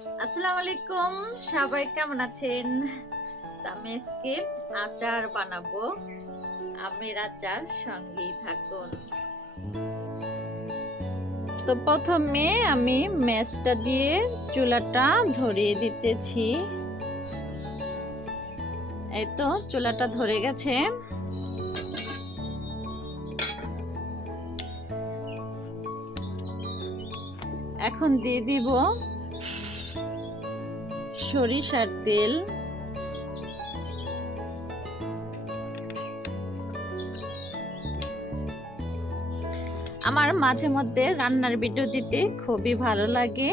আসসালামু আলাইকুম, সবাই কেমন আছেন? আমি আজকে আচার বানাবো। আমের আচার, সঙ্গেই থাকুন। তো প্রথমে আমি ম্যাশটা দিয়ে চুলাটা ধরিয়ে দিতেছি। এই তো চুলাটা ধরে গেছে। এখন দিয়ে দিব সরিষার তেল। আমার মাঝে মধ্যে রান্নার ভিডিও দিতে খুবই ভালো লাগে।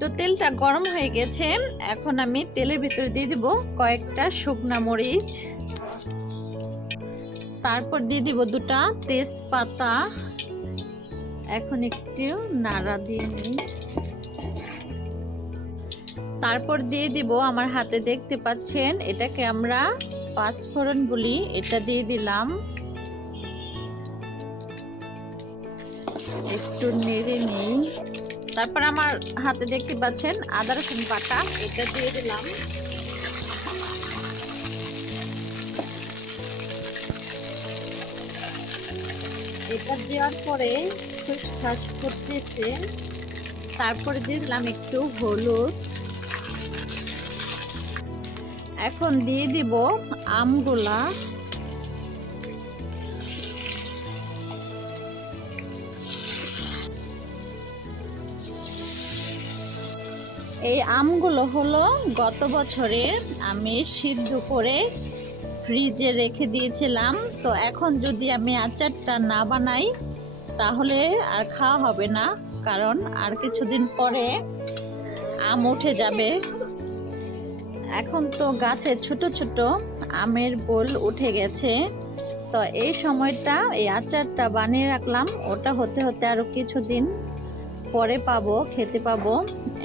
তো তেলটা গরম হয়ে গেছে, এখন আমি তেলের ভিতরে দিয়ে দিব কয়েকটা শুকনা মরিচ, তারপর দিয়ে দিব দুটা তেজপাতা। এখন একটু নাড়া দিয়ে নিই। তারপর দিয়ে দিব, আমার হাতে দেখতে পাচ্ছেন, এটাকে আমরা পাঁচফোড়ন বলি, এটা দিয়ে দিলাম। একটু নেড়ে নিই। তারপর আমার হাতে দেখতে পাচ্ছেন আদা রসুন বাটা, এটা দিয়ে দিলাম। এটা দেওয়ার পরে খুশখাস করতেছে। তারপরে দিয়ে দিলাম একটু হলুদ। এখন দিয়ে দিব আমগুলা। এই আমগুলো হলো গত বছরে আমি সিদ্ধ করে ফ্রিজে রেখে দিয়েছিলাম। তো এখন যদি আমি আচারটা না বানাই তাহলে আর খাওয়া হবে না, কারণ আর কিছুদিন পরে আম উঠে যাবে। এখন তো গাছে ছোট ছোট আমের বোল উঠে গেছে। তো এই সময়টা এই আচারটা বানিয়ে রাখলাম, ওটা হতে হতে আরো কিছুদিন পরে পাবো, খেতে পাবো।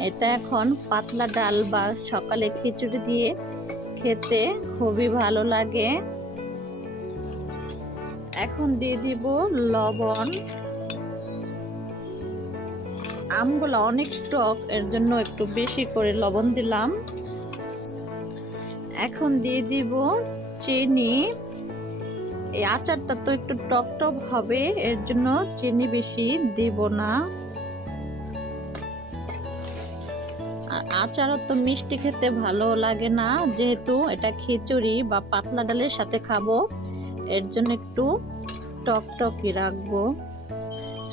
এটা এখন পাতলা ডাল বা সকালে খিচুড়ি দিয়ে খেতে খুবই ভালো লাগে। এখন দিয়ে দিব লবণ। আমগুলো অনেক টক, এর জন্য একটু বেশি করে লবণ দিলাম। এখন দিয়ে দিব চিনি। এই আচারটা তো একটু টক টক হবে, এর জন্য চিনি বেশি দিব না। আচারও তো মিষ্টি খেতে ভালো লাগে না, যেহেতু এটা খিচুড়ি বা পাতলা ডালের সাথে খাবো, এর জন্য একটু টক টকই রাখবো।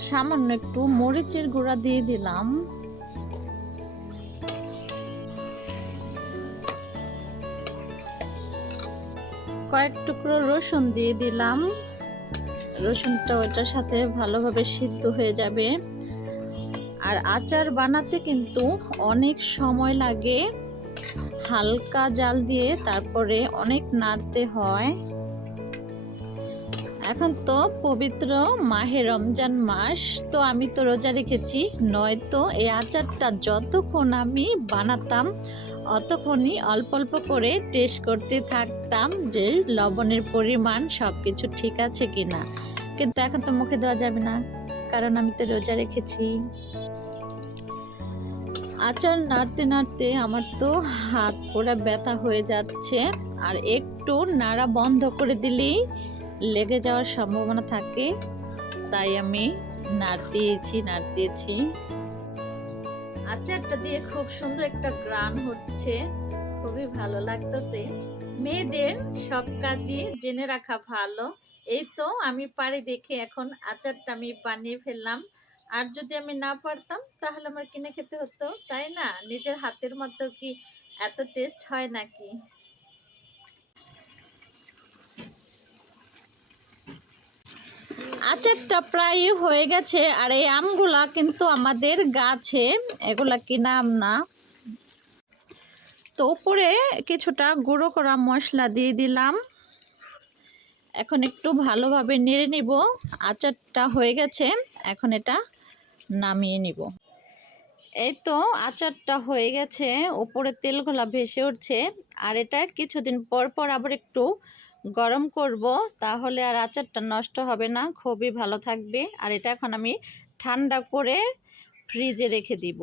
সামান্য একটু মরিচের গুঁড়া দিয়ে দিলাম। কয়েক টুকরো রসুন দিয়ে দিলাম। রসুনটা ওটার সাথে ভালোভাবে সিদ্ধ হয়ে যাবে। আর আচার বানাতে কিন্তু অনেক সময় লাগে, হালকা জাল দিয়ে তারপরে অনেক নাড়তে হয়। এখন তো পবিত্র মাহে রমজান মাস, তো আমি তো রোজা রেখেছি, নয়তো এই আচারটা যতক্ষণ আমি বানাতাম অতক্ষণই অল্প অল্প করে টেস্ট করতে থাকতাম যে লবণের পরিমাণ সবকিছু ঠিক আছে কিনা। কিন্তু এখন তো মুখে দেওয়া যাবে না, কারণ আমি তো রোজা রেখেছি। আচার নাড়তে নাড়তে আমার তো হাত পুরো ব্যথা হয়ে যাচ্ছে, আর একটু নাড়া বন্ধ করে দিলেই লেগে যাওয়ার সম্ভাবনা থাকে। তাই আমি নাড়তেছি। আচারটা দিয়ে খুব সুন্দর একটা গ্রান হচ্ছে, খুবই ভালো লাগতেছে। মেয়েদের সব কাজই জেনে রাখা ভালো। এই তো আমি পারি দেখে এখন আচারটা আমি বানিয়ে ফেললাম। আর যদি আমি না পারতাম তাহলে আমার কিনে খেতে হতো, তাই না? নিজের হাতের মতো কি এত টেস্ট হয় নাকি? আচারটা প্রায় হয়ে গেছে। আর এই আমগুলা কিন্তু আমাদের গাছে, এগুলা কিনা আম না। তো উপরে কিছুটা গুঁড়ো করা মশলা দিয়ে দিলাম। এখন একটু ভালোভাবে নেড়ে নিব। আচারটা হয়ে গেছে, এখন এটা নামিয়ে নিব। এই তো আচারটা হয়ে গেছে, উপরে তেলগুলা ভেসে উঠছে। আর এটা কিছুদিন পর পর আবার একটু গরম করব, তাহলে আর আচারটা নষ্ট হবে না, খুবই ভালো থাকবে। আর এটা এখন আমি ঠান্ডা করে ফ্রিজে রেখে দিব।